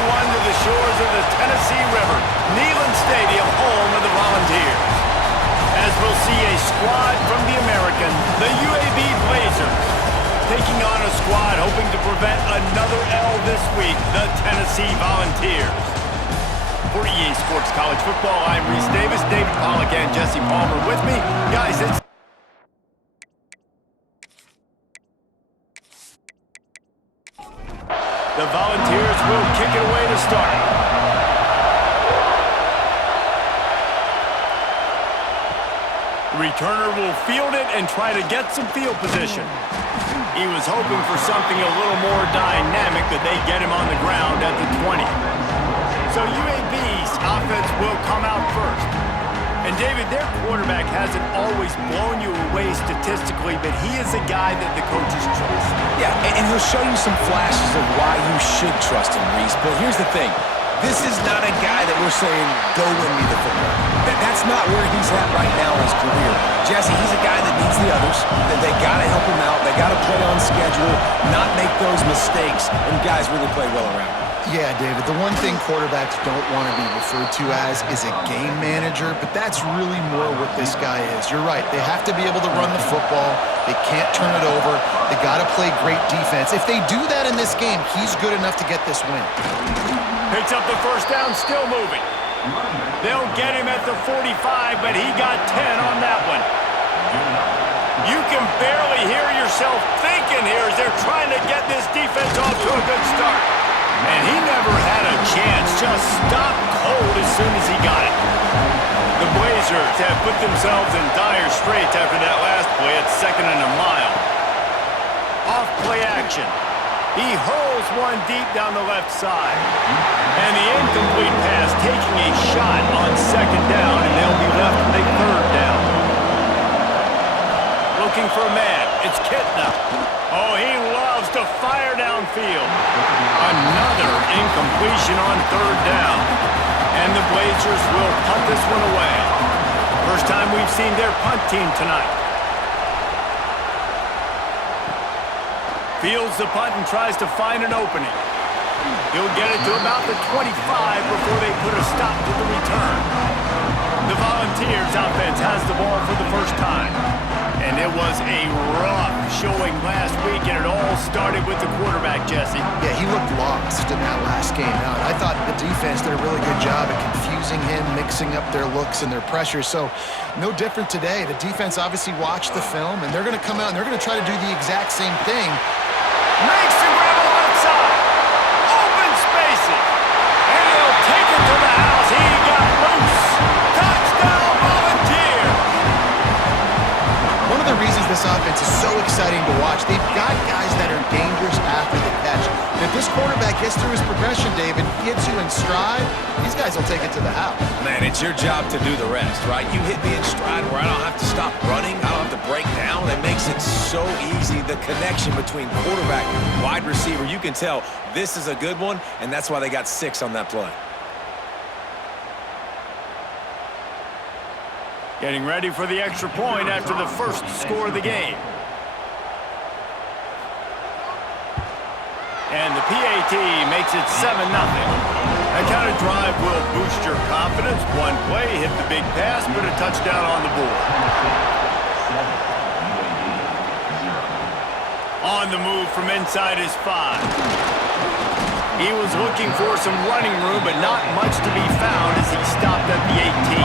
everyone to the shores of the Tennessee River, Neyland Stadium, home of the Volunteers. As we'll see a squad from the American, the UAB Blazers, taking on a squad hoping to prevent another L this week, the Tennessee Volunteers. For EA Sports College Football, I'm Reese Davis, David Pollack, and Jesse Palmer with me. Guys, it's the Volunteers will kick it away to start. The returner will field it and try to get some field position. He was hoping for something a little more dynamic, but they get him on the ground at the 20. So UAB's offense will come out first. And David, their quarterback hasn't always blown you away statistically, but he is a guy that the coaches trust. Yeah, and he'll show you some flashes of why you should trust him, Reese. But here's the thing. This is not a guy that we're saying, go win me the football. That's not where he's at right now in his career. Jesse, he's a guy that needs the others. That they got to help him out. They got to play on schedule, not make those mistakes, and guys really play well around him. Yeah, David, the one thing quarterbacks don't want to be referred to as is a game manager, but that's really more what this guy is. You're right. They have to be able to run the football. They can't turn it over. They got to play great defense. If they do that in this game, he's good enough to get this win. Picks up the first down, still moving. They'll get him at the 45, but he got 10 on that one. You can barely hear yourself thinking here as they're trying to get this defense off to a good start. And he never had a chance, just stopped cold as soon as he got it. The Blazers have put themselves in dire straits after that last play at 2nd and a mile. Off play action. He hurls one deep down the left side. And the incomplete pass taking a shot on 2nd down, and they'll be left with a 3rd down. Looking for a man. It's Kitna. Oh, he loves to fire downfield. Another incompletion on 3rd down. And the Blazers will punt this one away. First time we've seen their punt team tonight. Fields the punt and tries to find an opening. He'll get it to about the 25 before they put a stop to the return. The Volunteers offense has the ball for the first time. And it was a rough showing last week, and it all started with the quarterback, Jesse. Yeah, he looked lost in that last game out. I thought the defense did a really good job at confusing him, mixing up their looks and their pressure. So no different today. The defense obviously watched the film, and they're going to come out and they're going to try to do the exact same thing. Makes the grab on the left side. Open spaces. And he'll take it to the house. He got loose. Touchdown, Volunteers. One of the reasons this offense is so exciting to watch, they've got guys that are dangerous after the catch. And if this quarterback gets through his progression, David, hits you in stride, these guys will take it to the house. Man, it's your job to do the rest, right? You hit me in stride where I don't have to stop running. I don't have to break down. It makes it so easy. The connection between quarterback and wide receiver, you can tell this is a good one, and that's why they got 6 on that play. Getting ready for the extra point after the first score of the game. And the PAT makes it 7-0. That kind of drive will boost your confidence. One play, hit the big pass, put a touchdown on the board. On the move from inside his 5. He was looking for some running room, but not much to be found as he stopped at the 18.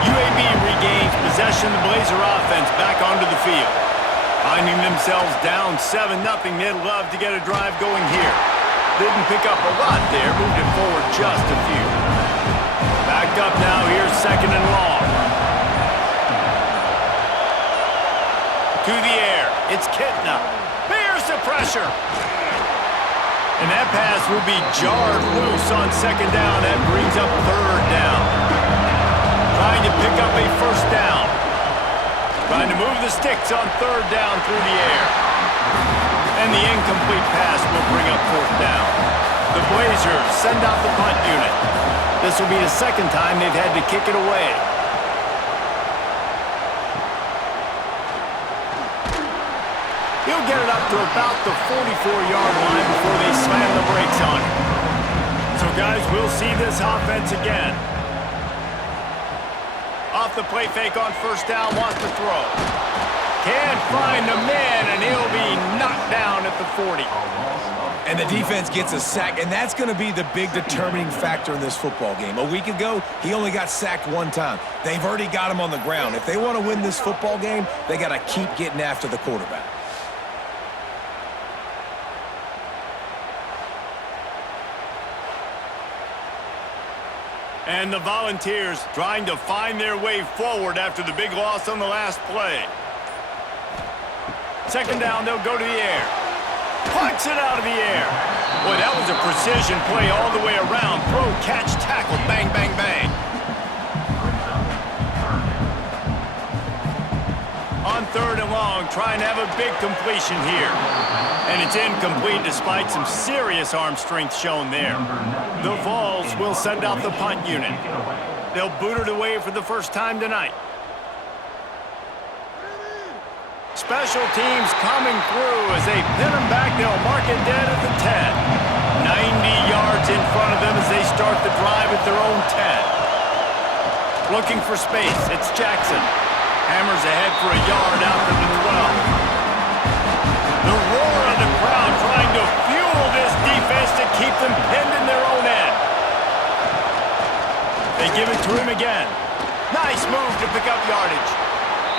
UAB regains possession of the Blazer offense back onto the field. Finding themselves down 7-0, they'd love to get a drive going here. Didn't pick up a lot there, moved it forward just a few. Backed up now, here's 2nd and long. To the air, it's Kitna. Bears the pressure. And that pass will be jarred loose on 2nd down. That brings up 3rd down. Trying to pick up a 1st down. Trying to move the sticks on 3rd down through the air. And the incomplete pass will bring up 4th down. The Blazers send out the punt unit. This will be the 2nd time they've had to kick it away. He'll get it up to about the 44-yard line before they slam the brakes on him. guys, we'll see this offense again. Off the play fake on first down, wants to throw. Can't find the man, and he'll be knocked down at the 40. And the defense gets a sack, and that's going to be the big determining factor in this football game. A week ago, he only got sacked one time. They've already got him on the ground. If they want to win this football game, they got to keep getting after the quarterback. And the Volunteers trying to find their way forward after the big loss on the last play. Second down, they'll go to the air. Punts it out of the air. Boy, that was a precision play all the way around. Throw, catch, tackle, bang, bang, bang. On third and long, trying to have a big completion here. And it's incomplete despite some serious arm strength shown there. The Vols will send out the punt unit. They'll boot it away for the first time tonight. Special teams coming through as they pin them back. They'll mark it dead at the 10. 90 yards in front of them as they start the drive at their own 10. Looking for space. It's Jackson. Hammers ahead for a yard out to the 12. The roar of the crowd trying to fuel this defense to keep them pinned in their own end. They give it to him again. Nice move to pick up yardage.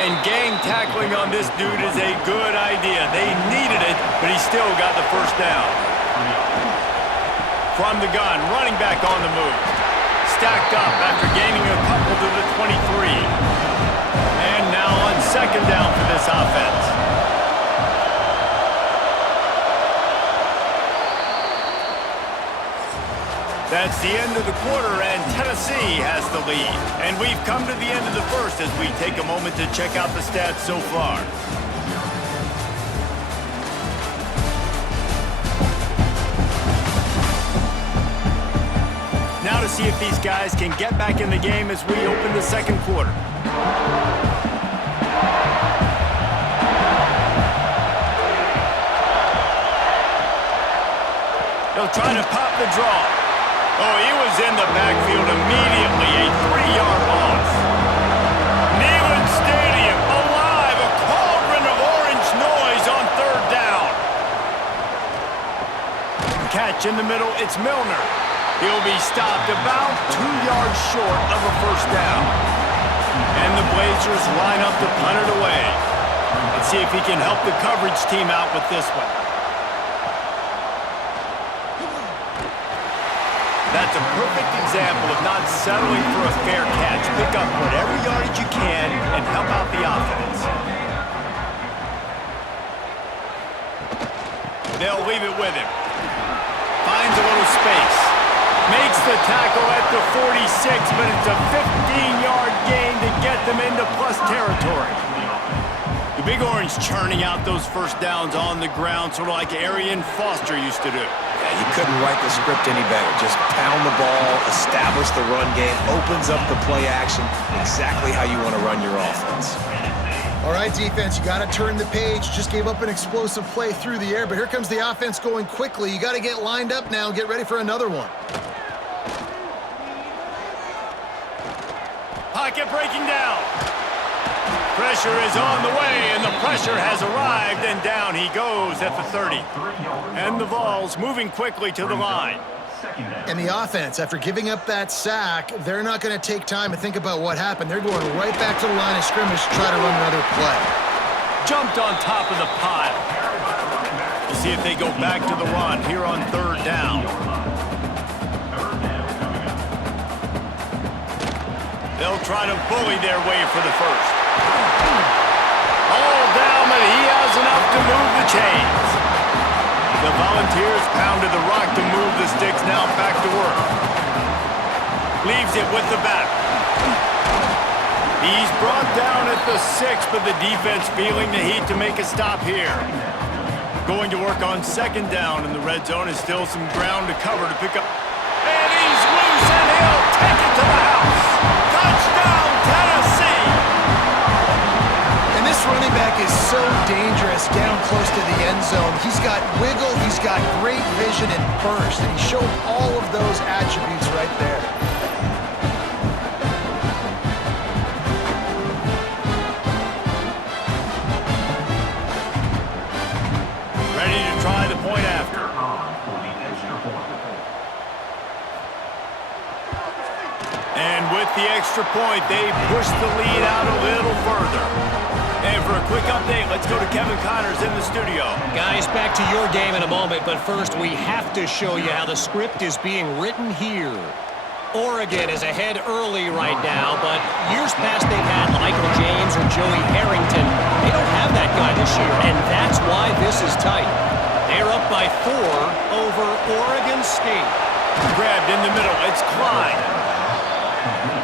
And gang tackling on this dude is a good idea. They needed it, but he still got the first down. From the gun, running back on the move. Stacked up after gaining a couple to the 23. And now on second down for this offense. That's the end of the quarter, and Tennessee has the lead. And we've come to the end of the first as we take a moment to check out the stats so far. Now to see if these guys can get back in the game as we open the second quarter. They'll try to pop the draw. Oh, he was in the backfield immediately. A 3-yard loss. Neyland Stadium alive. A cauldron of orange noise on third down. Catch in the middle. It's Milner. He'll be stopped about 2 yards short of a first down. And the Blazers line up to punt it away. Let's see if he can help the coverage team out with this one. That's a perfect example of not settling for a fair catch. Pick up whatever yardage you can and help out the offense. They'll leave it with him. Finds a little space. Makes the tackle at the 46, but it's a 15-yard gain to get them into plus territory. The Big Orange churning out those first downs on the ground, sort of like Arian Foster used to do. Yeah, you couldn't write the script any better. Just pound the ball, establish the run game, opens up the play action, exactly how you want to run your offense. All right, defense, you got to turn the page. Just gave up an explosive play through the air, but here comes the offense going quickly. You got to get lined up now and get ready for another one. Pocket breaking down. Pressure is on the way, and the pressure has arrived, and down he goes at the 30. And the Vols moving quickly to the line. And the offense, after giving up that sack, they're not going to take time to think about what happened. They're going right back to the line of scrimmage to try to run another play. Jumped on top of the pile. We'll see if they go back to the run here on third down. They'll try to bully their way for the first. All down, but he has enough to move the chains. The Volunteers pounded the rock to move the sticks, now back to work. Leaves it with the back. He's brought down at the 6, but the defense feeling the heat to make a stop here. Going to work on second down in the red zone is still some ground to cover to pick up. And he's loose, and he'll take it to the house. Touchdown, Tennessee! And this running back is so dangerous down close to the end zone. He's got wiggle, he's got great vision and burst, and he showed all of those attributes right there. Ready to try the point after. And with the extra point, they push the lead out a little further. And for a quick update, let's go to Kevin Connors in the studio. Guys, back to your game in a moment, but first we have to show you how the script is being written here. Oregon is ahead early right now, but years past they've had Michael James or Joey Harrington. They don't have that guy this year, and that's why this is tight. They're up by 4 over Oregon State. Grabbed in the middle, it's Clyde.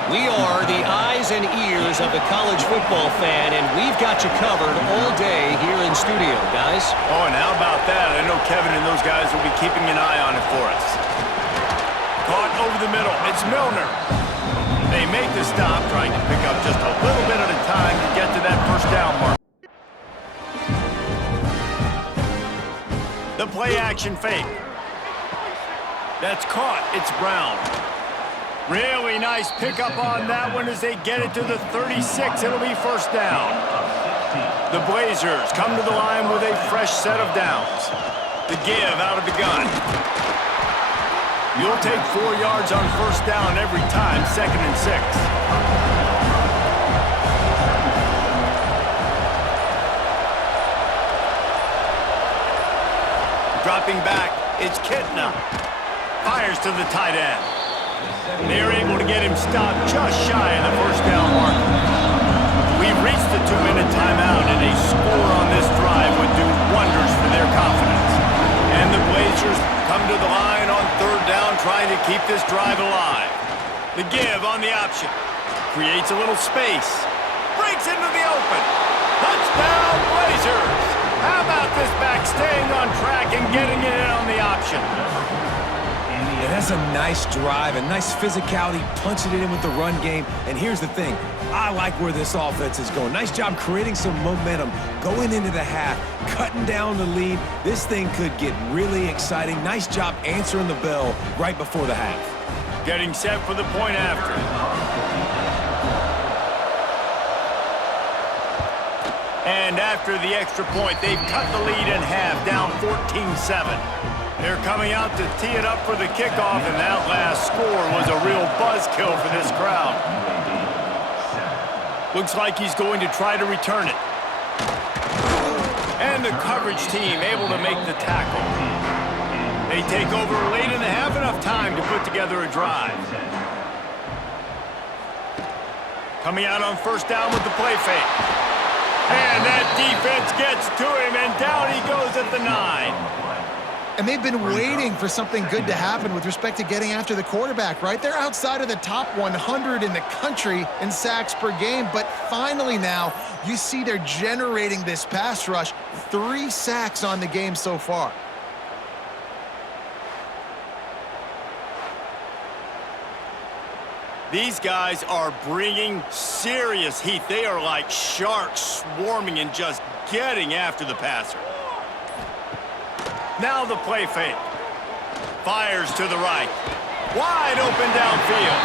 We are the eyes and ears of the college football fan, and we've got you covered all day here in studio, guys. Oh, and how about that? I know Kevin and those guys will be keeping an eye on it for us. Caught over the middle. It's Milner. They make the stop, trying to pick up just a little bit at a time to get to that first down mark. The play action fake. That's caught. It's Brown. Really nice pickup on that one as they get it to the 36. It'll be first down. The Blazers come to the line with a fresh set of downs. The give out of the gun. You'll take 4 yards on first down every time, 2nd and 6. Dropping back, it's Kitna. Fires to the tight end. They're able to get him stopped just shy of the first down mark. We've reached the 2-minute timeout, and a score on this drive would do wonders for their confidence. And the Blazers come to the line on 3rd down, trying to keep this drive alive. The give on the option. Creates a little space. Breaks into the open. Touchdown, Blazers! How about this back staying on track and getting it in on the option? Yeah, that's a nice drive, a nice physicality, punching it in with the run game. And here's the thing, I like where this offense is going. Nice job creating some momentum, going into the half, cutting down the lead. This thing could get really exciting. Nice job answering the bell right before the half. Getting set for the point after. And after the extra point, they've cut the lead in half, down 14-7. They're coming out to tee it up for the kickoff, and that last score was a real buzzkill for this crowd. Looks like he's going to try to return it. And the coverage team able to make the tackle. They take over late in the half, enough time to put together a drive. Coming out on first down with the play fake. And that defense gets to him, and down he goes at the 9. And they've been waiting for something good to happen with respect to getting after the quarterback, right? They're outside of the top 100 in the country in sacks per game, but finally now you see they're generating this pass rush. 3 sacks on the game so far. These guys are bringing serious heat. They are like sharks swarming and just getting after the passer. Now the play fake. Fires to the right. Wide open downfield.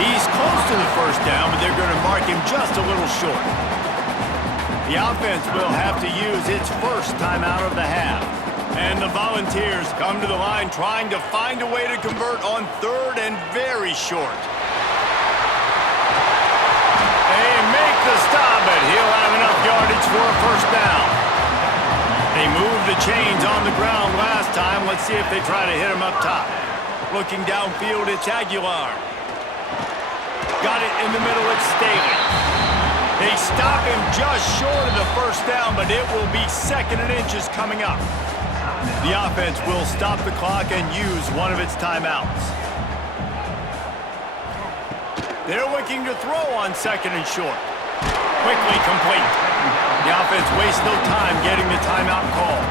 He's close to the first down, but they're going to mark him just a little short. The offense will have to use its first timeout of the half. And the Volunteers come to the line trying to find a way to convert on 3rd and very short. They make the stop, but he'll have enough yardage for a first down. They moved the chains on the ground last time. Let's see if they try to hit him up top. Looking downfield, it's Aguilar. Got it in the middle, it's Staley. They stop him just short of the first down, but it will be 2nd and inches coming up. The offense will stop the clock and use one of its timeouts. They're looking to throw on 2nd and short. Quickly complete. The offense wastes no time getting the timeout call.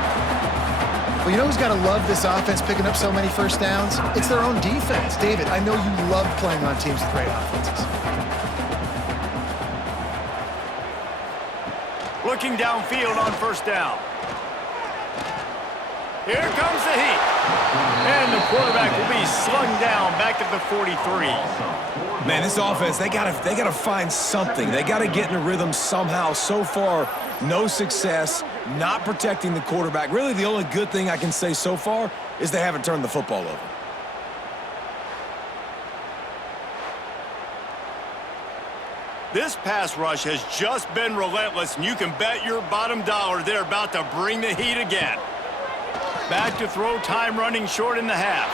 Well, you know who's got to love this offense picking up so many first downs? It's their own defense. David, I know you love playing on teams with great offenses. Looking downfield on first down. Here comes the heat. And the quarterback will be slung down back at the 43. Man, this offense, they gotta find something. They gotta get in a rhythm somehow. So far, no success, not protecting the quarterback. Really, the only good thing I can say so far is they haven't turned the football over. This pass rush has just been relentless, and you can bet your bottom dollar they're about to bring the heat again. Back to throw, time running short in the half.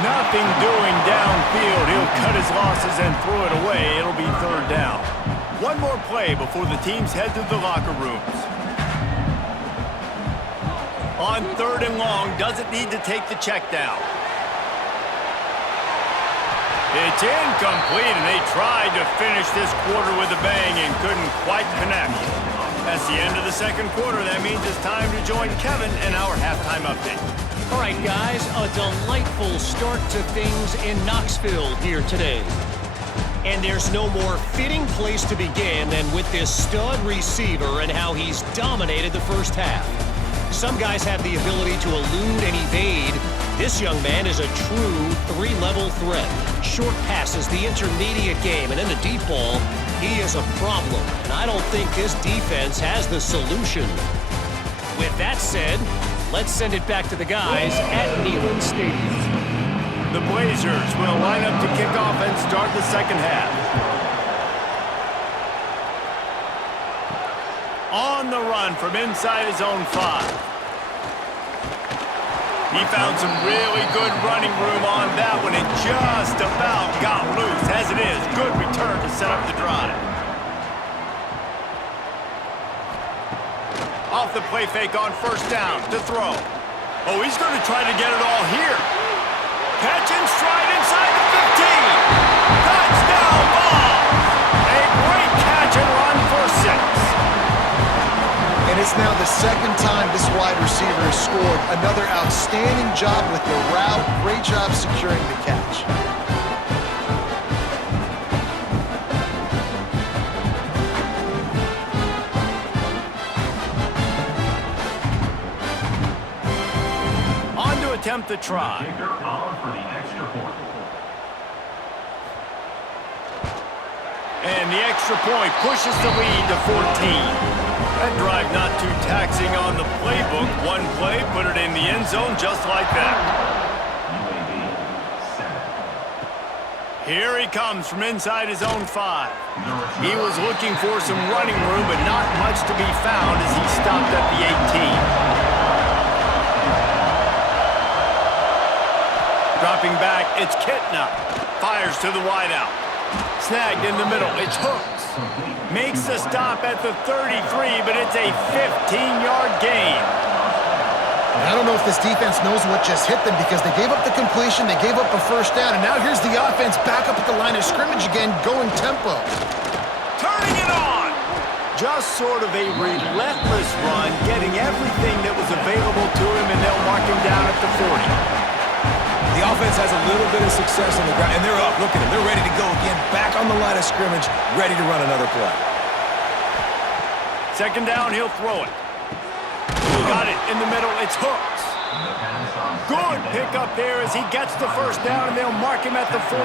Nothing doing downfield. He'll cut his losses and throw it away. It'll be third down. One more play before the teams head to the locker rooms. On third and long, doesn't need to take the check down. It's incomplete, and they tried to finish this quarter with a bang and couldn't quite connect. That's the end of the second quarter. That means it's time to join Kevin in our halftime update. All right, guys, a delightful start to things in Knoxville here today. And there's no more fitting place to begin than with this stud receiver and how he's dominated the first half. Some guys have the ability to elude and evade. This young man is a true three-level threat. Short passes, the intermediate game, and in the deep ball, he is a problem. And I don't think this defense has the solution. With that said, let's send it back to the guys at Neyland Stadium. The Blazers will line up to kick off and start the second half. On the run from inside his own 5. He found some really good running room on that one and just about got loose. As it is, good return to set up the drive. Off the play fake on first down to throw. Oh, he's going to try to get it all here. Catch and stride inside the 15. Touchdown ball. A great catch and run for 6. And it's now the second time this wide receiver has scored. Another outstanding job with the route. Great job securing the catch. On to attempt the try. And the extra point pushes the lead to 14. That drive not too taxing on the playbook. One play, put it in the end zone just like that. Here he comes from inside his own 5. He was looking for some running room, but not much to be found as he stopped at the 18. Dropping back, it's Kitna. Fires to the wideout. Snagged in the middle, it's Hooks. Makes the stop at the 33, but it's a 15-yard gain. I don't know if this defense knows what just hit them because they gave up the completion, they gave up a first down, and now here's the offense back up at the line of scrimmage again, going tempo. Turning it on! Just sort of a relentless run, getting everything that was available to him, and they'll mark him down at the 40. The offense has a little bit of success on the ground, and they're up. Look at them. They're ready to go again, back on the line of scrimmage, ready to run another play. Second down, he'll throw it. Got it in the middle. It's Hooks. Good pickup there as he gets the first down, and they'll mark him at the 48.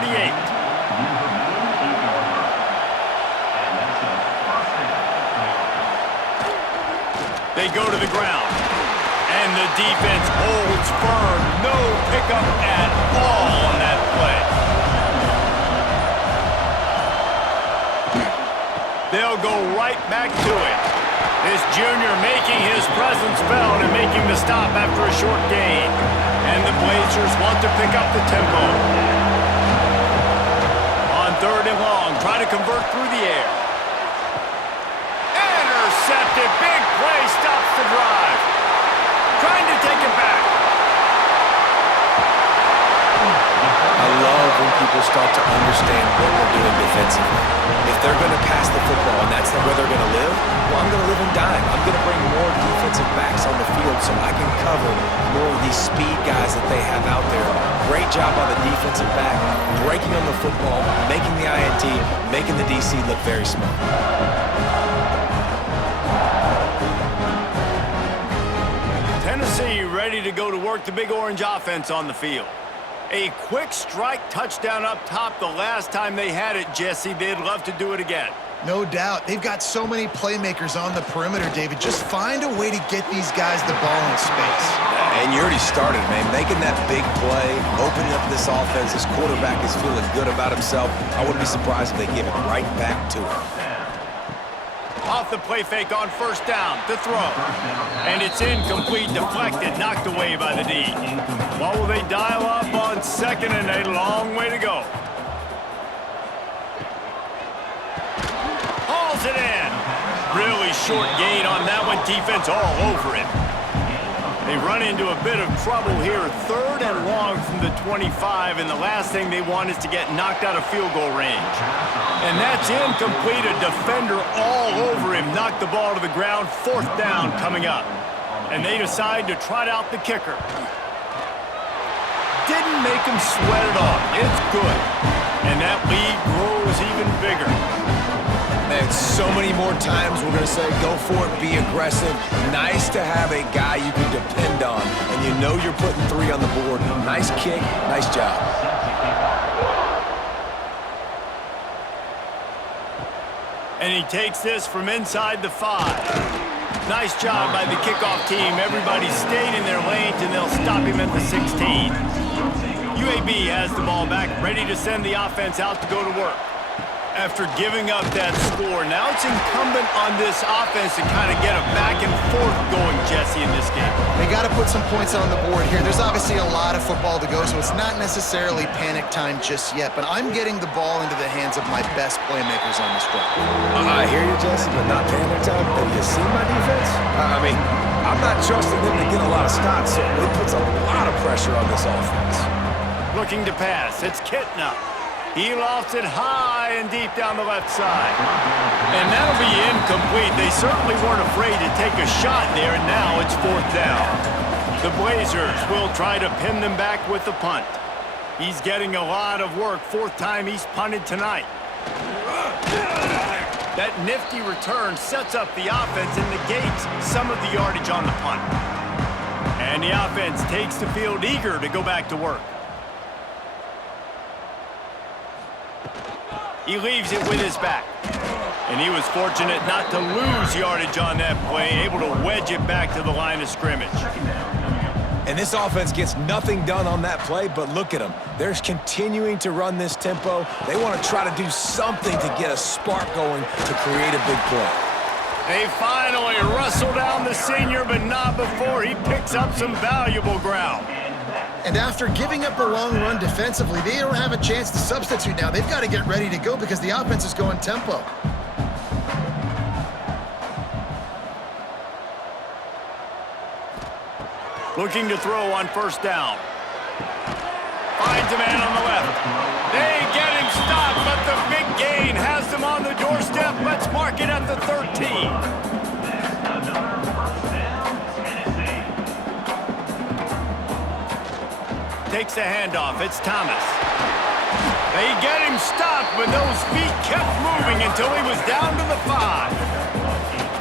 They go to the ground. And the defense holds firm. No pickup at all on that play. They'll go right back to it. This junior making his presence felt and making the stop after a short gain. And the Blazers want to pick up the tempo. On third and long, try to convert through the air. Intercepted. Big play stops the drive. Trying to take it back. I love when people start to understand what we're doing defensively. If they're going to pass the football and that's where they're going to live, well, I'm going to live and dime. I'm going to bring more defensive backs on the field so I can cover more of these speed guys that they have out there. Great job on the defensive back, breaking on the football, making the INT, making the DC look very smart. to go to work the big orange offense on the field. A quick strike touchdown up top the last time they had it, Jesse. They'd love to do it again. No doubt. They've got so many playmakers on the perimeter, David. Just find a way to get these guys the ball in space. And you already started, man. Making that big play, opening up this offense. This quarterback is feeling good about himself. I wouldn't be surprised if they give it right back to him. Off the play fake on first down to throw. And it's incomplete, deflected, knocked away by the D. What will they dial up on second and a long way to go? Hauls it in. Really short gain on that one. Defense all over him. They run into a bit of trouble here. 3rd and long from the 25, and the last thing they want is to get knocked out of field goal range. And that's incomplete. A defender all over him. Knocked the ball to the ground. 4th down coming up. And they decide to trot out the kicker. Didn't make him sweat it off. It's good. And that lead grows even bigger. And so many more times we're going to say, go for it, be aggressive. Nice to have a guy you can depend on, and you know you're putting 3 on the board. Nice kick, nice job. And he takes this from inside the 5. Nice job by the kickoff team. Everybody stayed in their lanes, and they'll stop him at the 16. UAB has the ball back, ready to send the offense out to go to work. After giving up that score, now it's incumbent on this offense to kind of get a back and forth going, Jesse, in this game. They got to put some points on the board here. There's obviously a lot of football to go, so it's not necessarily panic time just yet, but I'm getting the ball into the hands of my best playmakers on this drive. I hear you, Jesse, but not panic time. Have you seen my defense? I mean, I'm not trusting them to get a lot of stops, so it puts a lot of pressure on this offense. Looking to pass. It's Kitna. He lofts it high and deep down the left side. And that'll be incomplete. They certainly weren't afraid to take a shot there, and now it's 4th down. The Blazers will try to pin them back with the punt. He's getting a lot of work. 4th time he's punted tonight. That nifty return sets up the offense and negates some of the yardage on the punt. And the offense takes the field eager to go back to work. He leaves it with his back. And he was fortunate not to lose yardage on that play, able to wedge it back to the line of scrimmage. And this offense gets nothing done on that play, but look at them. They're continuing to run this tempo. They want to try to do something to get a spark going to create a big play. They finally wrestle down the senior, but not before he picks up some valuable ground. And after giving up a long run defensively, they don't have a chance to substitute now. They've got to get ready to go because the offense is going tempo. Looking to throw on first down. Finds a man on the left. They get him stopped, but the big gain has them on the doorstep. Let's mark it at the 13. Takes the handoff. It's Thomas. They get him stopped, but those feet kept moving until he was down to the 5.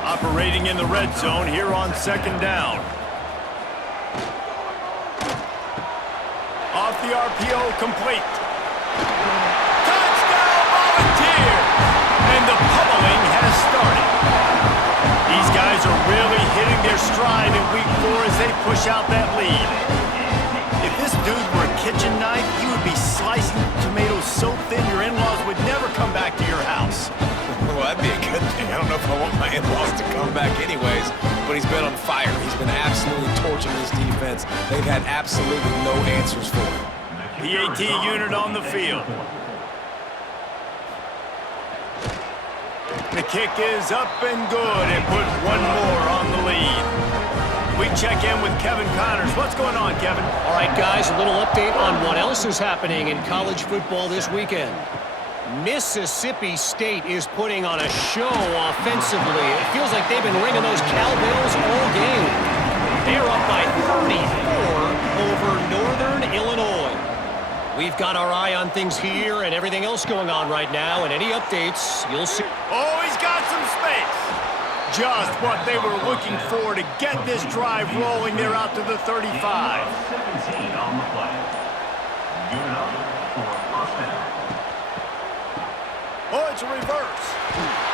Operating in the red zone here on 2nd down. Off the RPO, complete. Touchdown, Volunteers! And the pummeling has started. These guys are really hitting their stride in week 4 as they push out that lead. If this dude were a kitchen knife, he would be slicing tomatoes so thin your in-laws would never come back to your house. Well, that'd be a good thing. I don't know if I want my in-laws to come back anyways, but he's been on fire. He's been absolutely torching this defense. They've had absolutely no answers for him. PAT unit on the field. The kick is up and good and put one more on the lead. We check in with Kevin Connors. What's going on, Kevin? All right, guys, a little update on what else is happening in college football this weekend. Mississippi State is putting on a show offensively. It feels like they've been ringing those cowbells all game. They're up by 34 over Northern Illinois. We've got our eye on things here and everything else going on right now, and any updates, you'll see. Oh, he's got some space. just what they were looking for to get this drive rolling. They're out to the 35. 17 on the play. Good enough for a first down. Oh, it's a reverse.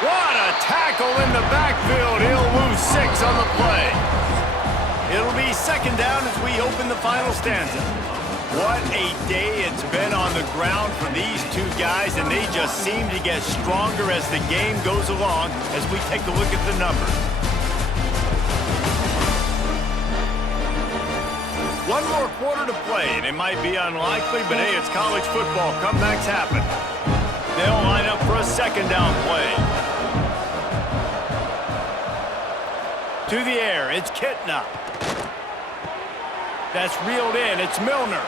What a tackle in the backfield. He'll lose 6 on the play. It'll be second down as we open the final stanza. What a day it's been on the ground for these two guys, and they just seem to get stronger as the game goes along as we take a look at the numbers. One more quarter to play, and it might be unlikely, but hey, it's college football. Comebacks happen. They'll line up for a second down play. To the air, it's Kitna. That's reeled in, it's Milner.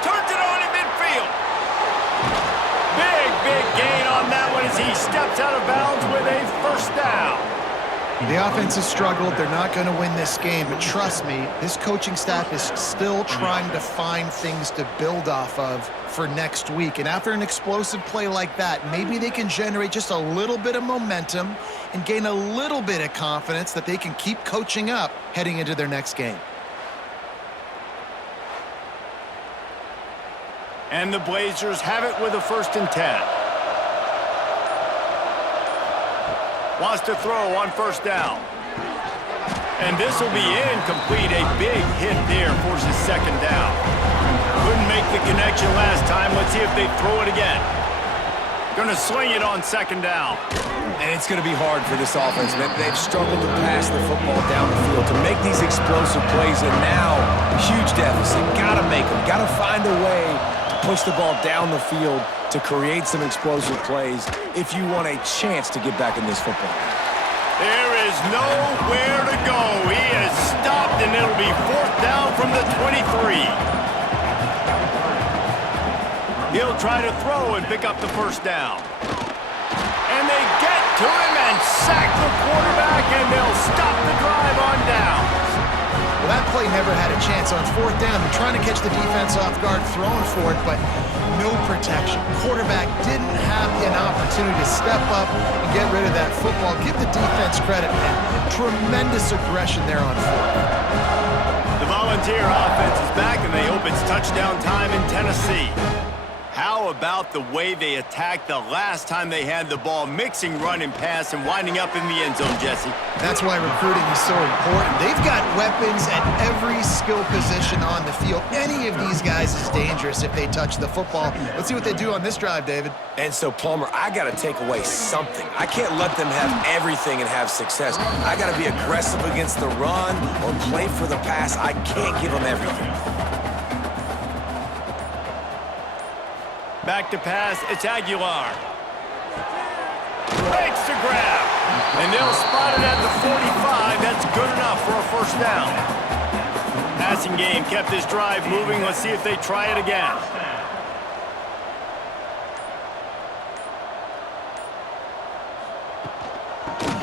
Turns it on in midfield. Big gain on that one as he steps out of bounds with a first down. The offense has struggled. They're not going to win this game, but trust me, this coaching staff is still trying to find things to build off of for next week. And after an explosive play like that, maybe they can generate just a little bit of momentum and gain a little bit of confidence that they can keep coaching up heading into their next game. And the Blazers have it with a 1st and 10. Wants to throw on first down. And this will be incomplete. A big hit there forces second down. Couldn't make the connection last time. Let's see if they throw it again. Gonna sling it on second down. And it's going to be hard for this offense, man. They've struggled to pass the football down the field, to make these explosive plays, and now, huge deficit. Got to make them. Got to find a way to push the ball down the field to create some explosive plays if you want a chance to get back in this football. There is nowhere to go. He is stopped, and it'll be 4th down from the 23. He'll try to throw and pick up the first down. And they get to him and sack the quarterback, and they'll stop the drive on downs. Well, that play never had a chance on 4th down. They're trying to catch the defense off guard, throwing for it, but no protection. Quarterback didn't have an opportunity to step up and get rid of that football. Give the defense credit, man. Tremendous aggression there on 4th. The Volunteer offense is back, and they hope it's touchdown time in Tennessee. How about the way they attacked the last time they had the ball, mixing run and pass and winding up in the end zone, Jesse? That's why recruiting is so important. They've got weapons at every skill position on the field. Any of these guys is dangerous if they touch the football. Let's see what they do on this drive, David. And so, Palmer, I got to take away something. I can't let them have everything and have success. I got to be aggressive against the run or play for the pass. I can't give them everything. Back to pass, it's Aguilar. Makes the grab. And they'll spot it at the 45. That's good enough for a first down. Passing game kept this drive moving. Let's see if they try it again.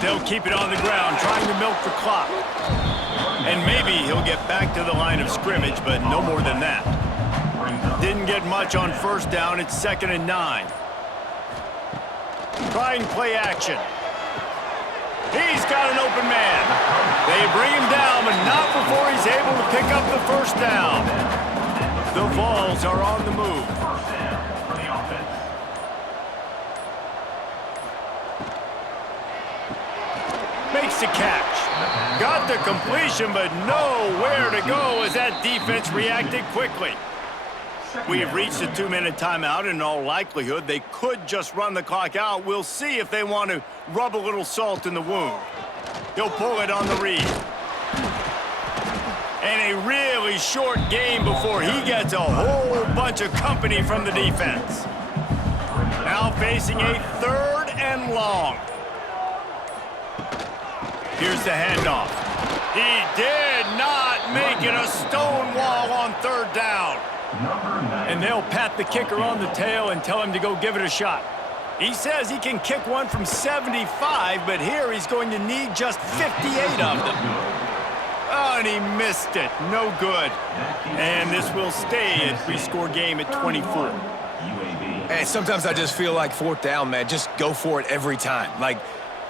They'll keep it on the ground, trying to milk the clock. And maybe he'll get back to the line of scrimmage, but no more than that. Didn't get much on first down. It's 2nd and 9. Trying play action. He's got an open man. They bring him down, but not before he's able to pick up the first down. The Vols are on the move. Makes the catch. Got the completion, but nowhere to go as that defense reacted quickly. We have reached a 2-minute timeout, and in all likelihood, they could just run the clock out. We'll see if they want to rub a little salt in the wound. He'll pull it on the read. And a really short game before he gets a whole bunch of company from the defense. Now facing a 3rd and long. Here's the handoff. He did not make it a stone wall on 3rd down. And they'll pat the kicker on the tail and tell him to go give it a shot. He says he can kick one from 75, but here he's going to need just 58 of them. Oh, and he missed it. No good. And this will stay a 3-score game at 24. Hey, sometimes I just feel like 4th down, man. Just go for it every time. Like,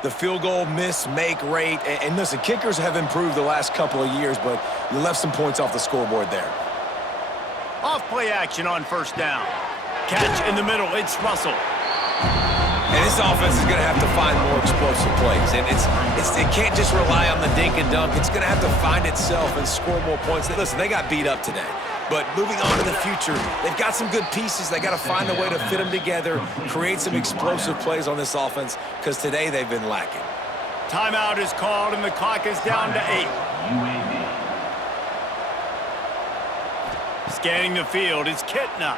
The field goal miss-make rate. And listen, kickers have improved the last couple of years, but you left some points off the scoreboard there. Off-play action on first down. Catch in the middle. It's Russell. And this offense is going to have to find more explosive plays. And it can't just rely on the dink and dunk. It's going to have to find itself and score more points. Listen, they got beat up today. But moving on to the future, they've got some good pieces. They got to find a way to fit them together, create some explosive plays on this offense, because today they've been lacking. Timeout is called, and the clock is down to 8. UAB. Scanning the field is Kitna.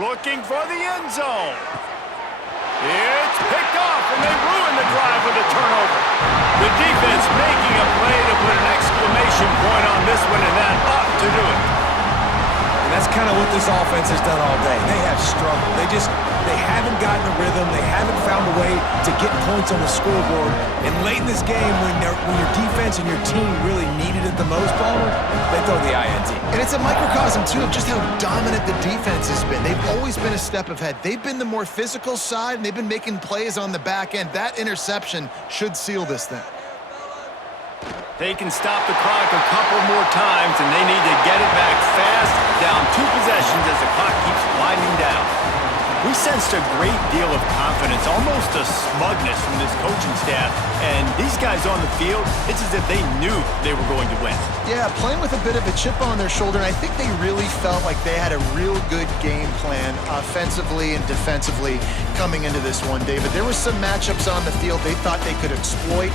Looking for the end zone. It's picked off, and they ruin the drive with a turnover. The defense making a play to put an exclamation point on this one, and that ought to do it. And that's kind of what this offense has done all day. They have struggled. They haven't gotten a rhythm. They haven't found a way to get points on the scoreboard. And late in this game, when your defense and your team really needed it the most, Palmer, they throw the INT. And it's a microcosm, too, of just how dominant the defense has been. They've always been a step ahead. They've been the more physical side, and they've been making plays on the back end. That interception should seal this thing. They can stop the clock a couple more times, and they need to get it back fast, down 2 possessions as the clock keeps winding down. We sensed a great deal of confidence, almost a smugness from this coaching staff, and these guys on the field, it's as if they knew they were going to win. Yeah, playing with a bit of a chip on their shoulder, and I think they really felt like they had a real good game plan offensively and defensively coming into this one, David. There were some matchups on the field they thought they could exploit.